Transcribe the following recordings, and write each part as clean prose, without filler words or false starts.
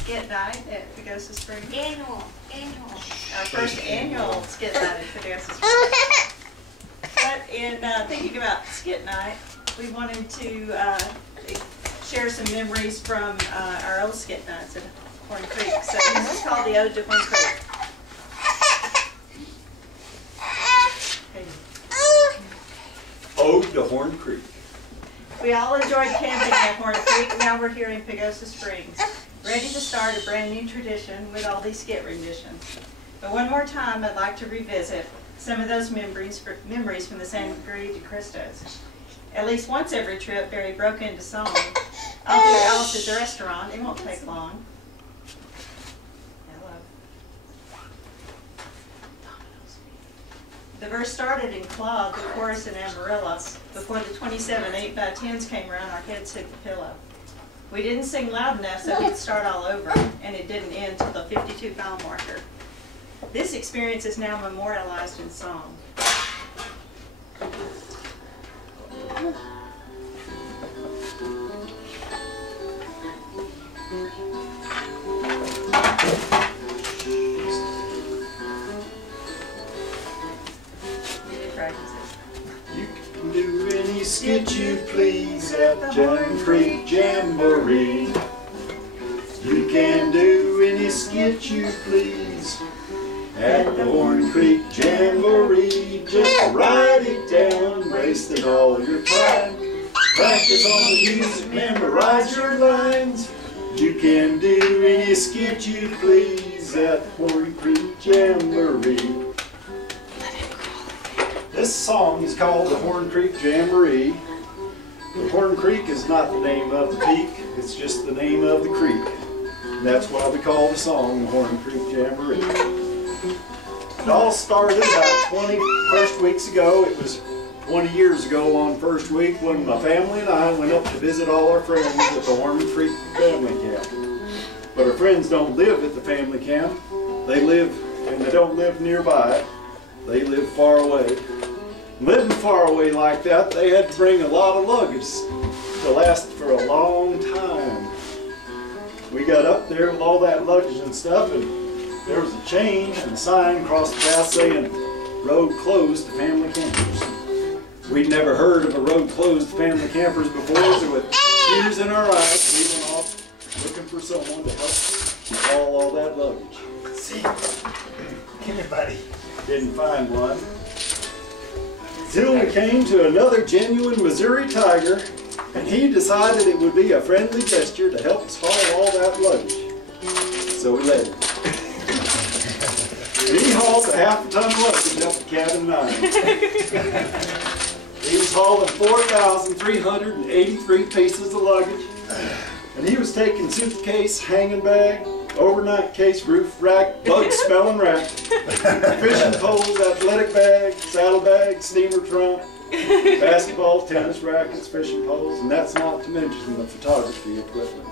skit night at Pagosa Springs. Annual. Our first annual skit night at Pagosa Springs. But in thinking about skit night, we wanted to share some memories from our old skit nights at Horn Creek. So this is called the Ode to Horn Creek. Ode to Horn Creek. We all enjoyed camping at Horn Creek. Now we're here in Pagosa Springs, ready to start a brand new tradition with all these skit renditions. But one more time, I'd like to revisit some of those memories from the Jamboree de Cristos. At least once every trip, Barry broke into song. I'll do Alice at the restaurant. It won't take long. Hello. The verse started in Claude, the chorus in Amarillo. Before the 27 8x10s came around, our heads hit the pillow. We didn't sing loud enough, so we'd start all over, and it didn't end till the 52 mile marker. This experience is now memorialized in song. You can do any skit you please at the Horn Creek Jamboree. You can do any skit you please at the Horn Creek Jamboree. Just write it down, waste it all your time. Practice on the music, memorize your lines. You can do any skit you please at the Horn Creek Jamboree. This song is called the Horn Creek Jamboree. The Horn Creek is not the name of the peak, it's just the name of the creek. And that's why we call the song the Horn Creek Jamboree. It all started about 21 weeks ago. It was 20 years ago on first week when my family and I went up to visit all our friends at the Horn Creek family camp. But our friends don't live at the family camp. They live, and they don't live nearby. They live far away. Living far away like that, they had to bring a lot of luggage to last for a long time. We got up there with all that luggage and stuff, and there was a chain and a sign across the path saying, "Road closed to family campers." We'd never heard of a road closed to family campers before, so with tears in our eyes, we went off looking for someone to help haul all that luggage. See, anybody? Didn't find one. Till we came to another genuine Missouri Tiger, and he decided it would be a friendly gesture to help us haul all that luggage. So we let him. And he hauled a half a ton of luggage up the cabin 9. He was hauling 4,383 pieces of luggage, and he was taking suitcase, hanging bag, overnight case, roof rack, bug smelling rack, fishing poles, athletic bag, saddle bag, steamer trunk, basketball, tennis rackets, fishing poles, and that's not to mention the photography equipment.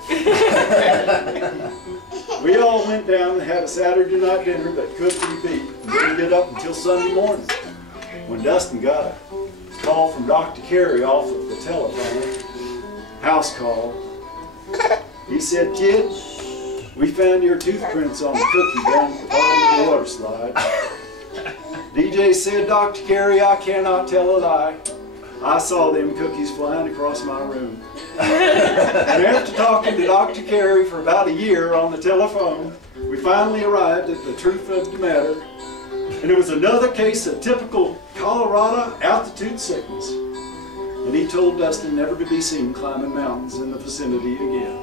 We all went down and had a Saturday night dinner that couldn't be beat, and didn't get up until Sunday morning, when Dustin got a call from Dr. Carey off of the telephone, house call. He said, "Kid, we found your toothprints on the cookie down at the bottom of the water slide." DJ said, "Dr. Carey, I cannot tell a lie. I saw them cookies flying across my room." And after talking to Dr. Carey for about a year on the telephone, we finally arrived at the truth of the matter. And it was another case of typical Colorado altitude sickness. And he told Dustin never to be seen climbing mountains in the vicinity again.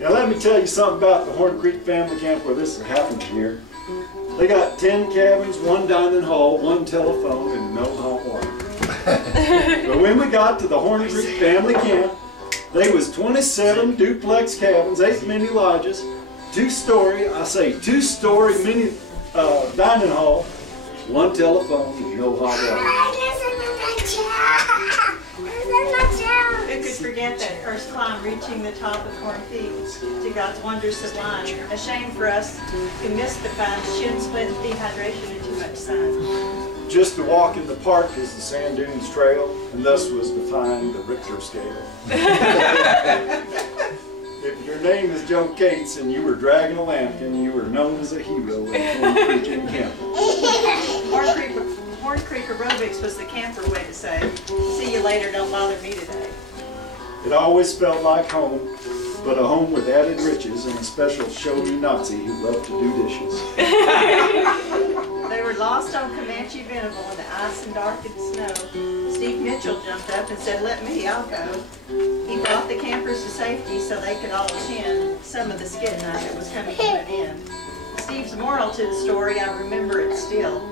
Now let me tell you something about the Horn Creek family camp where this is happening here. They got 10 cabins, 1 dining hall, 1 telephone, and no hot water. But when we got to the Horn Creek family camp, there was 27 duplex cabins, 8 mini lodges, 2-story, I say 2-story mini dining hall, 1 telephone, and no hot water. Who could forget that first climb reaching the top of Horn Peak to God's wonders sublime? A shame for us who missed the find shin split, dehydration, and too much sun. Just a walk in the park is the Sand Dunes Trail, and thus was defined the Richter scale. Your name is Joe Cates, and you were dragging a lambkin. You were known as a hero in Horn Creek in camp. Horn Creek aerobics was the camper way to say, see you later, don't bother me today. It always felt like home, but a home with added riches and a special showy Nazi who loved to do dishes. They were lost on Comanche Venable in the ice and darkened snow. Steve Mitchell jumped up and said, let me, I'll go. He brought the campers to safety so they could all attend some of the skit night that was coming to an end. Steve's moral to the story, I remember it still.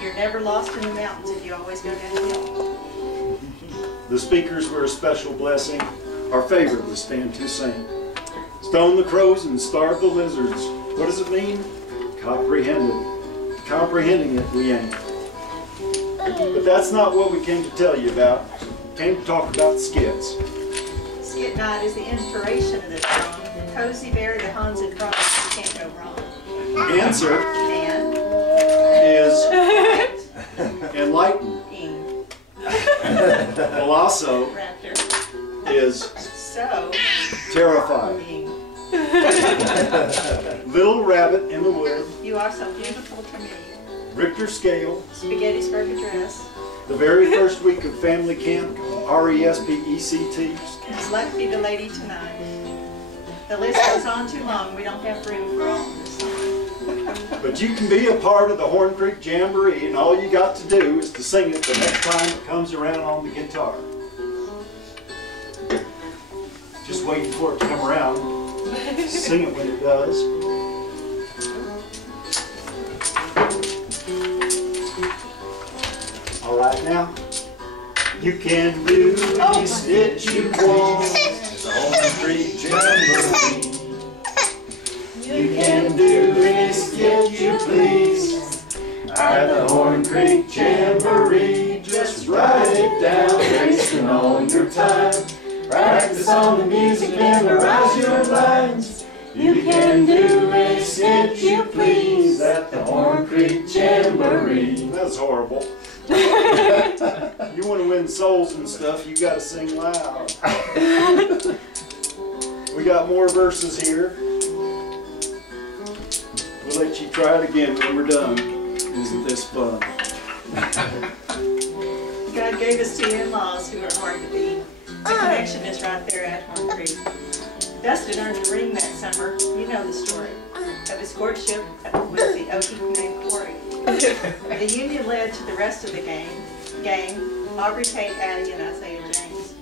You're never lost in the mountains if you always go downhill. The speakers were a special blessing. Our favorite was Stan Toussaint. Stone the crows and starve the lizards. What does it mean? Comprehending it, we ain't. But that's not what we came to tell you about. We came to talk about skits. Skit night is the inspiration of this song. Cozy Bear, the Hans and Franz, you can't go wrong. The answer And is enlighten. Ing. Colosso Raptor. is So terrified. Ing. Little rabbit in the wood. You are so beautiful to me. Richter scale. Spaghetti skirt dress. The very first week of family camp. RESPECT. Lefty the lady tonight. The list goes on too long. We don't have room for all of this song. But you can be a part of the Horn Creek Jamboree, and all you got to do is to sing it the next time it comes around on the guitar. Just waiting for it to come around. Sing it when it does. All right now. You can do any skit you want. The Horn Creek Jamboree. You can do any skit you please at the Horn Creek Jamboree. Just write it down, wasting all your time. Practice on the music, memorize your lines. You can do any skit you please at the Horn Creek Jamboree. That's horrible. You want to win souls and stuff, you got to sing loud. We got more verses here. We'll let you try it again when we're done. Isn't this fun? God gave us two in-laws who are hard to beat. The connection is right there at Horn Creek. Dustin earned the ring that summer. You know the story of his courtship with the Okie named Corey. The union led to the rest of the gang, Aubrey, Kate, Addie, and Isaiah James.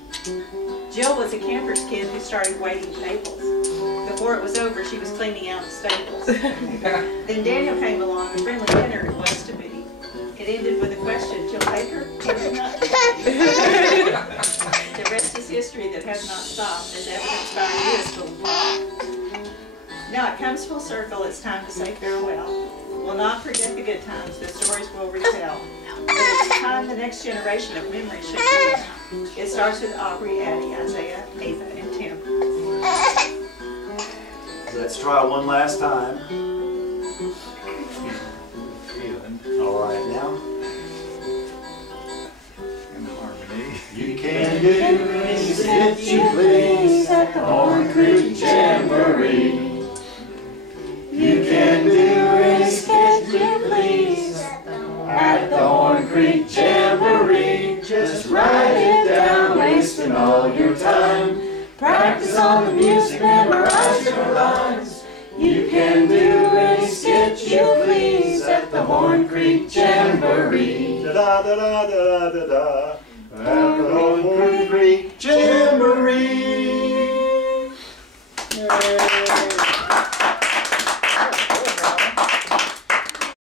Jill was a camper's kid who started waiting tables. Before it was over, she was cleaning out the stables. Then Daniel came along, a friendly dinner it was to be. It ended with a question, Jill take her? The rest is history that has not stopped, as evidenced by this little pop. Now it comes full circle, it's time to say farewell. We'll not forget the good times, the stories we'll retell. But it's time the next generation of memory should be. It starts with Aubrey, Addie, Isaiah, Ava, and Tim. Let's try one last time. All right now. In harmony. You can do any skit you please at the Horn Creek Jamboree. You can do any skit you please at the Horn Creek Jamboree. Just write it down, wasting all your time. Practice on the music, memorize your lines. You can do any skit you please at the Horn Creek Jamboree. Da da da da da da da. At the Horn Creek Jamboree. Yay.